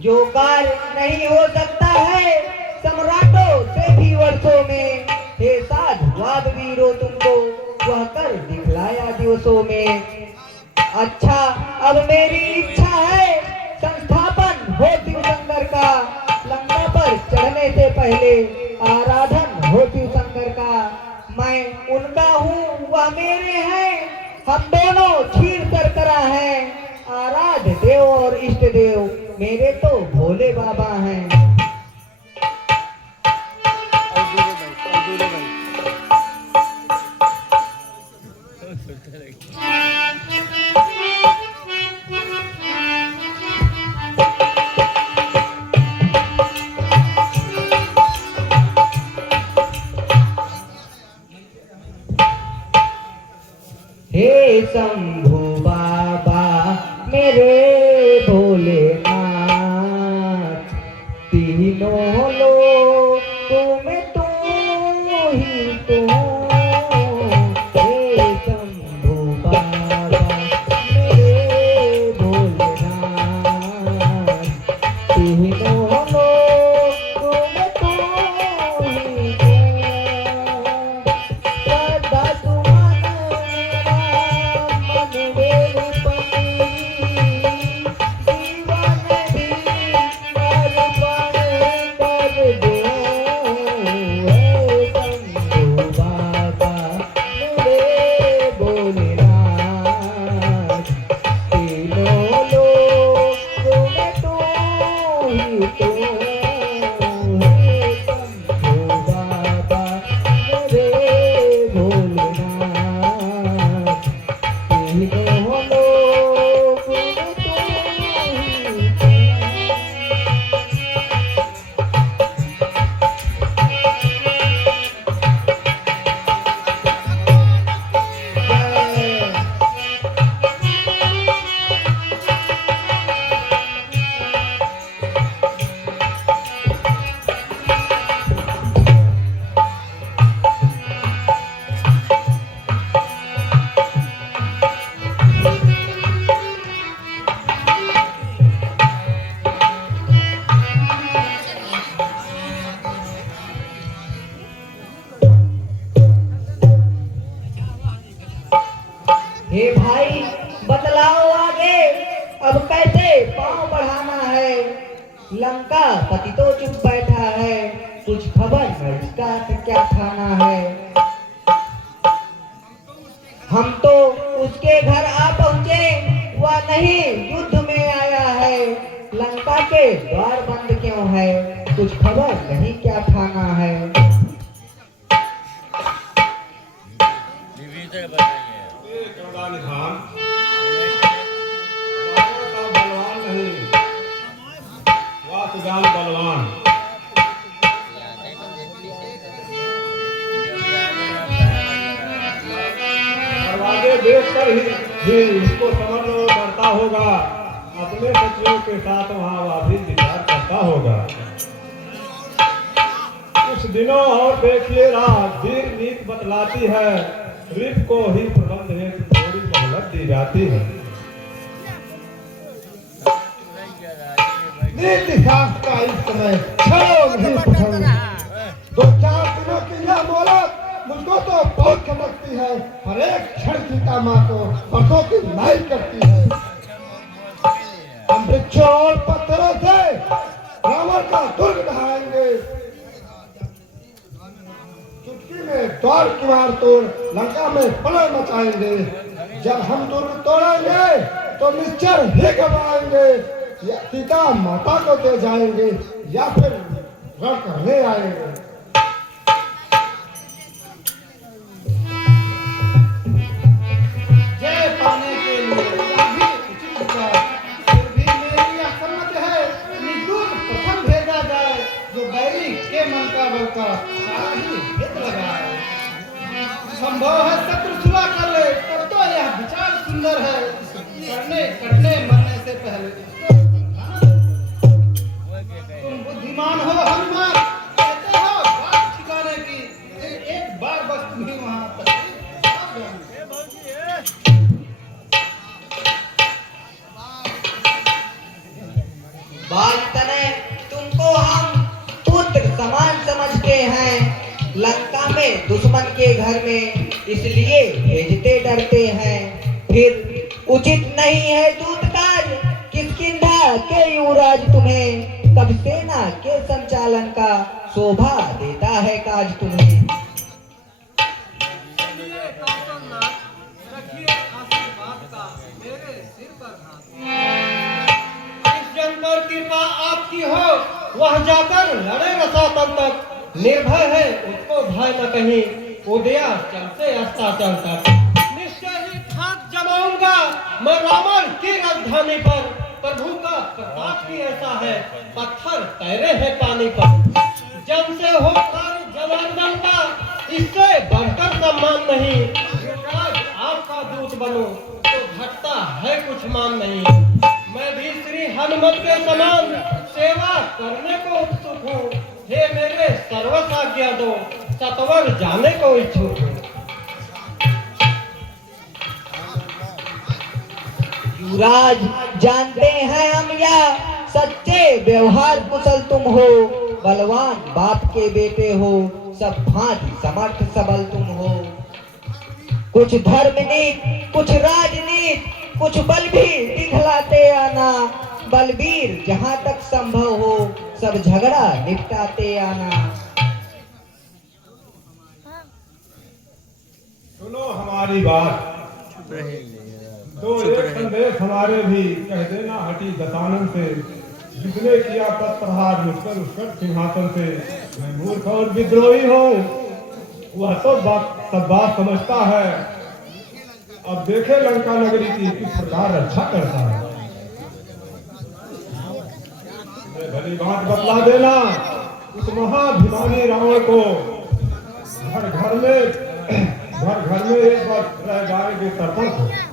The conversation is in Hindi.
जो कार्य नहीं हो सकता है सम्राटों से भी वर्षों में, हे साधुवाद वीरों तुमको वह कर दिखलाया दिवसों में। अच्छा, अब मेरी इच्छा है संस्थापन हो शिवशंकर का, लंका पर चढ़ने से पहले आराधन हो शिवशंकर का। मैं उनका हूँ वह मेरे हैं, हम दोनों क्षीर शर्करा हैं। आराध्य देव और इष्ट देव मेरे तो भोले बाबा हैं। हे शंभू बाबा मेरे भोलेनाथ, तीनों लोग तुम ही तू। हे शंभू बाबा मेरे भोलेनाथ, तीनों लोग तुम ही तू। सदा सुमन मन मेरे पति, जीवन भी अर्पण कर दो। हे शंभू बाबा मेरे भोलेनाथ, तीनों लोग तुम ही तो। हे शंभू बाबा मेरे भोलेनाथ, तीनों लोग तुम ही तो। हे भाई बतलाओ आगे, अब कैसे पांव बढ़ाना है। लंका पति तो चुप बैठा है, कुछ खबर है इसका क्या खाना है। हम तो उसके घर आ पहुँचे, वह नहीं युद्ध में आया है। लंका के द्वार बंद क्यों है, कुछ खबर नहीं क्या खाना है। निधान का बलवान नहीं, वासुदान बलवान। दरवाजे देखकर ही इसको समझ लो डरता होगा, अपने शत्रुओं के साथ वहाँ वादी विचार करता होगा। कुछ दिनों और देखिए, रात वीर नीति बतलाती है, रिप को ही प्रबंध हेतु थोड़ी मोहलत दी जाती है। नीति शास्त्र का इस समय क्षणों नहीं पसंद। 2-4 दिनों की यह मोहलत मुझको तो बहुत चमकती है, हर एक क्षण सीता माँ को बरसों की नाई करती है। हम वृक्षों और पत्थरों से रावण का दुर्ग ढहाएंगे, चुटकी में द्वार किवाड़ तोड़ लंका में प्रलय मचाएंगे। जब हम दुर्ग तोड़ेंगे तो निश्चर ही घबराएंगे, या सीता माता को दे जाएंगे या फिर रण करने आएंगे। जय पाने के लिए अभी उचित है, फिर भी मेरी यह सम्मत है, निदूत प्रथम भेजा जाए, जो बैरी के मन का बल का सारा ही हित लगाए। संभव है शत्रु सुलह कर ले, तब तो यह विचार सुंदर है, करने कटने मरने से पहले। तुम बुद्धिमान हो हनुमान, कहते हो बात ठिकाने की, एक बार बस तुम्हें वहां तक बाल तनय तुमको हम पुत्र समान समझते हैं। लंका में दुश्मन के घर में इसलिए भेजते डरते हैं। फिर उचित नहीं है दूत कार्य किष्किंधा के युवराज तुम्हें। कब सेना के संचालन का शोभा देता है काज तुम्हें। इस जन पर कृपा आपकी हो, वह जाकर लड़े रसातल तक। निर्भय है उसको भय न कहीं, उदया चलते अस्ताचल तक। निश्चय ही खाक जमाऊंगा मैं रावण की राजधानी पर। प्रभु का प्रताप ही ऐसा है, पत्थर तैरे हैं पानी पर। जन से हो कार्य जनार्दन का, इससे बढ़कर सम्मान नहीं। युवराज आपका दूत बनो तो घटता है कुछ मान नहीं। मैं भी श्री हनुमत के समान सेवा करने को उत्सुक हूँ। हे मेरे सर्वस आज्ञा दो, सत्वर जाने को इच्छुक हूँ। युवराज जानते हैं हम या सच्चे व्यवहार कुशल तुम हो। बलवान बाप के बेटे हो, सब भांति समर्थ सबल तुम हो। कुछ धर्मनीति कुछ राजनीति कुछ बल भी दिखलाते आना। बलबीर जहाँ तक संभव हो सब झगड़ा निपटाते आना। सुनो हमारी बात, तो एक संदेश हमारे भी कह देना हटी दशानन से। जिसने किया पद प्रहार मुझकर उसकर सिंहासन से। मैं मूर्ख और विद्रोही हूँ, वह तो सब बात समझता है। अब देखे लंका नगरी की किस प्रकार रक्षा करता है। भली बात बतला देना उस महाभिमानी रावण को। घर घर में एक बार रह जाएंगे सरपंच।